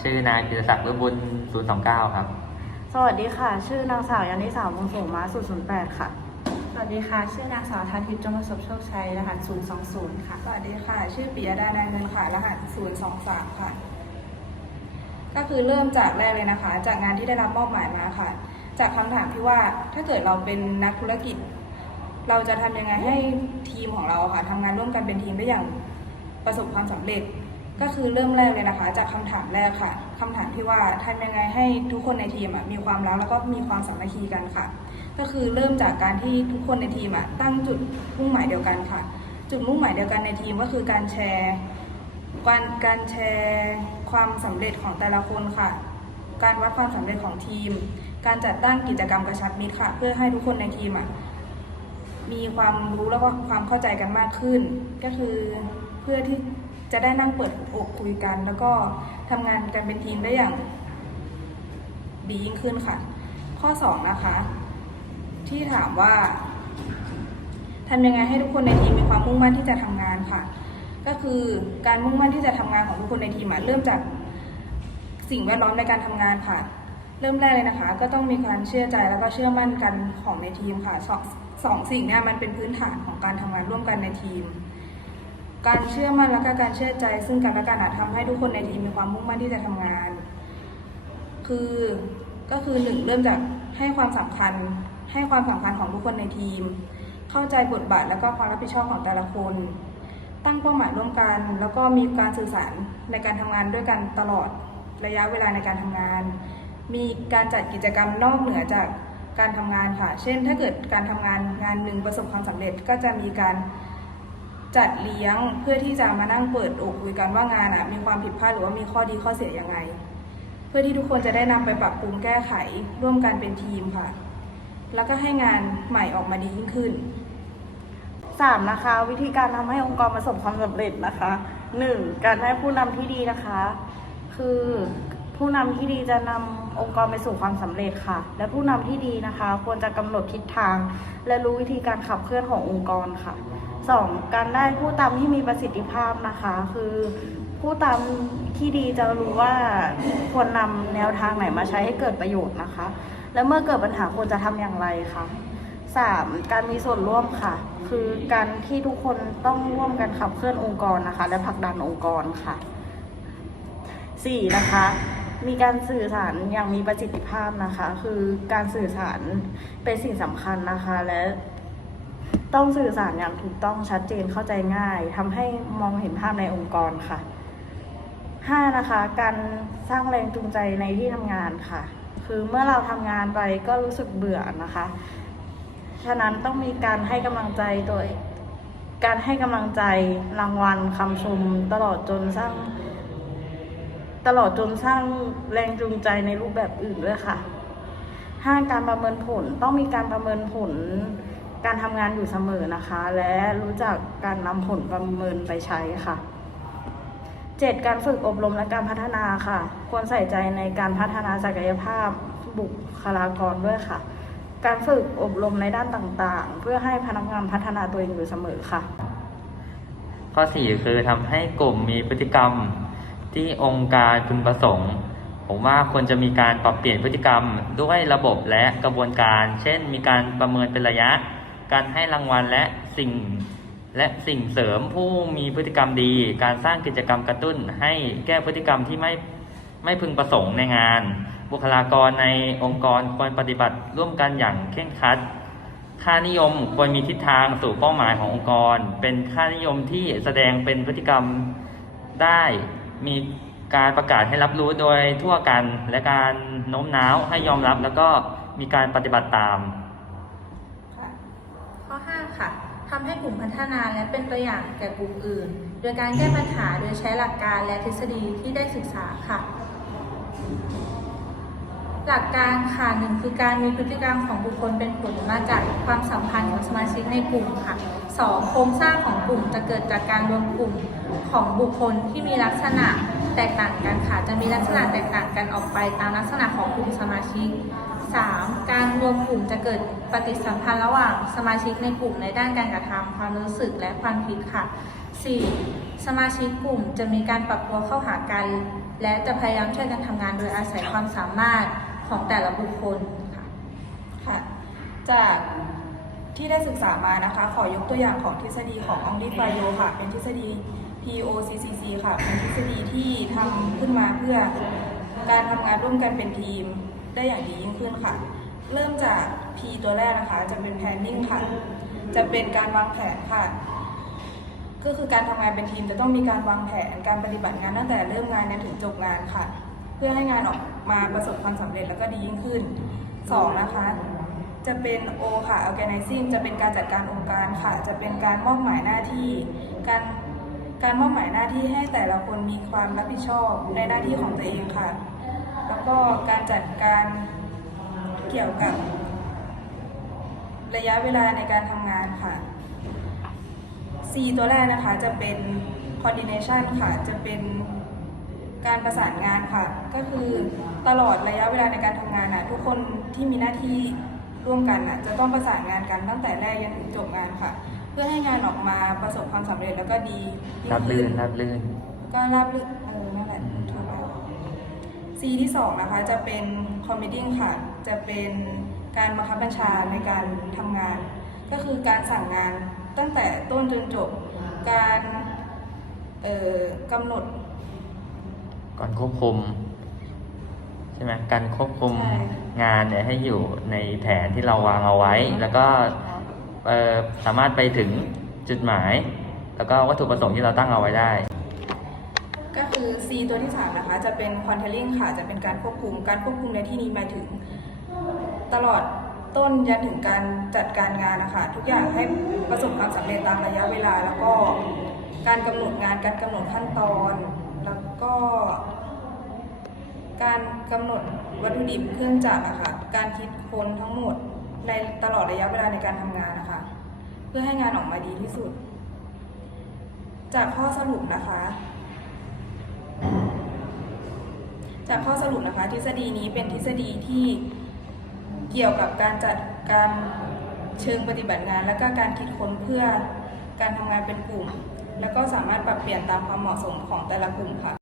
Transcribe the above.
ชื่อนายพิรศักดิ์เบื้อบุญ029 ครับ สวัสดีค่ะ ชื่อนางสาวยานิสาวงสูงม้าสุดศูนย์แปดค่ะ สวัสดีค่ะ ชื่อนางสาวทาทิพย์จงประสบโชคชัย รหัส 020 ค่ะ สวัสดีค่ะ ชื่อปิยดาดาเงินค่ะ รหัส 023 ค่ะ ก็คือเริ่มจากแรกเลยนะคะ จากงานที่ได้รับมอบหมายมาค่ะ จากคำถามที่ว่าถ้าเกิดเราเป็นนักธุรกิจ เราจะทำยังไงให้ทีมของเราค่ะทำงานร่วมกันเป็นทีมได้อย่างประสบความสำเร็จ ก็คือเริ่มแรกเลยนะคะ จากคำถามแรกค่ะคำถามที่ว่าทำยังไงให้ทุกคนในทีมมีความรักแล้วก็มีความสามัคคีกันค่ะ ก็คือเริ่มจากการที่ทุกคนในทีมตั้งจุดมุ่งหมายเดียวกันค่ะ จุดมุ่งหมายเดียวกันในทีมก็คือการแชร์การการแชร์ความสำเร็จของแต่ละคนค่ะ การวัดความสำเร็จของทีม การจัดตั้งกิจกรรมกระชับมิตรค่ะ เพื่อให้ทุกคนในทีมมีความรู้แล้วก็ความเข้าใจกันมากขึ้น ก็คือเพื่อที่ จะได้นั่งเปิดอกคุยกัน แล้วก็ทำงานกันเป็นทีมได้อย่างดียิ่งขึ้นค่ะ ข้อสองนะคะ ที่ถามว่าทำยังไงให้ทุกคนในทีมมีความมุ่งมั่นที่จะทำงานค่ะ ก็คือการมุ่งมั่นที่จะทำงานของทุกคนในทีมอะเริ่มจากสิ่งแวดล้อมในการทำงานค่ะ เริ่มแรกเลยนะคะ ก็ต้องมีการเชื่อใจแล้วก็เชื่อมั่นกันของในทีมค่ะสองสองสิ่งเนี้ยมันเป็นพื้นฐานของการทำงานร่วมกันในทีม การเชื่อมั่นแล้วก็การเชื่อใจ ซึ่งกันและกันอาจทำให้ทุกคนในทีมมีความมุ่งมั่นที่จะทำงาน คือก็คือหนึ่งเริ่มจากให้ความสำคัญ ให้ความสำคัญของทุกคนในทีม เข้าใจบทบาทแล้วก็ความรับผิดชอบของแต่ละคน ตั้งเป้าหมายร่วมกัน แล้วก็มีการสื่อสารในการทำงานด้วยกันตลอดระยะเวลาในการทำงาน มีการจัดกิจกรรมนอกเหนือจากการทำงานค่ะ เช่น ถ้าเกิดการทำงานงานหนึ่งประสบความสำเร็จก็จะมีการ จัดเลี้ยงเพื่อที่จะมานั่งเปิดอกคุยกันว่างานอะมีความผิดพลาดหรือว่ามีข้อดีข้อเสียยังไง เพื่อที่ทุกคนจะได้นำไปปรับปรุงแก้ไขร่วมกันเป็นทีมค่ะ แล้วก็ให้งานใหม่ออกมาดียิ่งขึ้นสามนะคะ วิธีการทำให้องค์กรประสบความสำเร็จนะคะหนึ่งการให้ผู้นำที่ดีนะคะ คือ ผู้นำที่ดีจะนำองค์กรไปสู่ความสำเร็จค่ะ และผู้นำที่ดีนะคะ ควรจะกำหนดทิศทาง และรู้วิธีการขับเคลื่อนขององค์กรค่ะสองการได้ผู้ตามที่มีประสิทธิภาพนะคะ คือผู้ตามที่ดีจะรู้ว่าควรนำแนวทางไหนมาใช้ให้เกิดประโยชน์นะคะ และเมื่อเกิดปัญหาควรจะทำอย่างไรคะสามการมีส่วนร่วมค่ะ คือการที่ทุกคนต้องร่วมกันขับเคลื่อนองค์กรนะคะ และผลักดันองค์กรค่ะสี่นะคะ มีการสื่อสารอย่างมีประสิทธิภาพนะคะ คือการสื่อสารเป็นสิ่งสำคัญนะคะ และต้องสื่อสารอย่างถูกต้องชัดเจนเข้าใจง่ายทำให้มองเห็นภาพในองค์กรค่ะห้านะคะ การสร้างแรงจูงใจในที่ทำงานค่ะ คือเมื่อเราทำงานไปก็รู้สึกเบื่อนะคะ ฉะนั้นต้องมีการให้กำลังใจตัวเองการให้กำลังใจรางวัลคำชมตลอดจนสร้าง ตลอดจนสร้างแรงจูงใจในรูปแบบอื่นด้วยค่ะห้าการประเมินผลต้องมีการประเมินผลการทำงานอยู่เสมอนะคะ และรู้จักการนำผลประเมินไปใช้ค่ะเจ็ดการฝึกอบรมและการพัฒนาค่ะ ควรใส่ใจในการพัฒนาศักยภาพบุคลากรด้วยค่ะ การฝึกอบรมในด้านต่างๆ เพื่อให้พนักงานพัฒนาตัวเองอยู่เสมอค่ะ ข้อ 4 คือทำให้กลุ่มมีพฤติกรรม ที่องค์การพึงประสงค์ ผมว่าควรจะมีการปรับเปลี่ยนพฤติกรรมด้วยระบบและกระบวนการ เช่น มีการประเมินเป็นระยะ การให้รางวัลและสิ่งและสิ่งเสริมผู้มีพฤติกรรมดี การสร้างกิจกรรมกระตุ้น ให้แก้พฤติกรรมที่ไม่ไม่พึงประสงค์ในงาน บุคลากรในองค์กรควรปฏิบัติร่วมกันอย่างเคร่งครัด ค่านิยมควรมีทิศทางสู่เป้าหมายขององค์กร เป็นค่านิยมที่แสดงเป็นพฤติกรรมได้ มีการประกาศให้รับรู้โดยทั่วกันและการโน้มน้าวให้ยอมรับแล้วก็มีการปฏิบัติตาม ค่ะข้อ5ค่ะทำให้กลุ่มพัฒนาและเป็นตัวอย่างแก่กลุ่มอื่น โดยการแก้ปัญหาโดยใช้หลักการและทฤษฎีที่ได้ศึกษาค่ะ หลักการค่ะหนึ่งคือการมีพฤติกรรมของบุคคลเป็นผลมาจากความสัมพันธ์ของสมาชิกในกลุ่มค่ะสองโครงสร้างของกลุ่มจะเกิดจากการรวมกลุ่มของบุคคลที่มีลักษณะแตกต่างกันค่ะ จะมีลักษณะแตกต่างกันออกไปตามลักษณะของกลุ่มสมาชิก 3. การรวมกลุ่มจะเกิดปฏิสัมพันธ์ระหว่างสมาชิกในกลุ่มในด้านการกระทำความรู้สึกและความคิดค่ะ 4. สมาชิกกลุ่มจะมีการปรับตัวเข้าหากัน และจะพยายามช่วยกันทำงานโดยอาศัยความสามารถ ของแต่ละบุคคลค่ะค่ะ จากที่ได้ศึกษามานะคะ ขอยกตัวอย่างของทฤษฎีขององดิฟายโยค่ะ เป็นทฤษฎี POCCC ค่ะ เป็นทฤษฎีที่ทำขึ้นมาเพื่อการทำงานร่วมกันเป็นทีมได้อย่างดียิ่งขึ้นค่ะ เริ่มจาก P ตัวแรกนะคะ จะเป็น planning ค่ะ จะเป็นการวางแผนค่ะ ก็คือการทำงานเป็นทีมจะต้องมีการวางแผนการปฏิบัติงานตั้งแต่เริ่มงานจนถึงจบงานค่ะ พื่อให้งานออกมาประสบความสำเร็จแล้วก็ดียิ่งขึ้นสองนะคะ จะเป็น O ค่ะ organizing จะเป็นการจัดการองค์การค่ะ จะเป็นการมอบหมายหน้าที่ การการมอบหมายหน้าที่ให้แต่ละคนมีความรับผิดชอบในหน้าที่ของตัวเองค่ะ แล้วก็การจัดการเกี่ยวกับ ระยะเวลาในการทำงานค่ะ C ตัวแรกนะคะจะเป็น coordination ค่ะ จะเป็น การประสานงานค่ะ ก็คือตลอดระยะเวลาในการทำงานน่ะทุกคนที่มีหน้าที่ร่วมกันน่ะจะต้องประสานงานกันตั้งแต่แรกจนถึงจบงานค่ะ เพื่อให้งานออกมาประสบความสำเร็จแล้วก็ดียิ่งรับขึ้ลื่นรับลื่นก็ราบรื่นเออนั่นแหละถูกแล้ว C ที่สองนะคะจะเป็น committing ค่ะ จะเป็นการบังคับบัญชาในการทำงาน ก็คือการสั่งงานตั้งแต่ต้นจนจบ การเอ่อกำหนด ก่อนควบคุม ใช่ไหมการควบคุมใช่ งานเนี่ยให้อยู่ในแผนที่เราวางเอาไว้ แล้วก็เอ่อสามารถไปถึงจุดหมาย แล้วก็วัตถุประสงค์ที่เราตั้งเอาไว้ได้ ก็คือ C ตัวที่ 3 นะคะ จะเป็น controlling ค่ะ จะเป็นการควบคุม การควบคุมในที่นี้หมายถึง ตลอดต้นยันถึงการจัดการงานนะคะ ทุกอย่างให้ประสบความสำเร็จตามระยะเวลา แล้วก็การกำหนดงาน การกำหนดขั้นตอนแล้ว ก็การกำหนดวัตถุดิบเครื่องจักรอะค่ะการคิดค้นทั้งหมดในตลอดระยะเวลาในการทำงานนะคะ เพื่อให้งานออกมาดีที่สุด จากข้อสรุปนะคะ จากข้อสรุปนะคะ ทฤษฎีนี้เป็นทฤษฎีที่เกี่ยวกับการจัดการเชิงปฏิบัติงาน และก็การคิดค้นเพื่อการทำงานเป็นกลุ่ม แล้วก็สามารถปรับเปลี่ยนตามความเหมาะสมของแต่ละกลุ่มค่ะ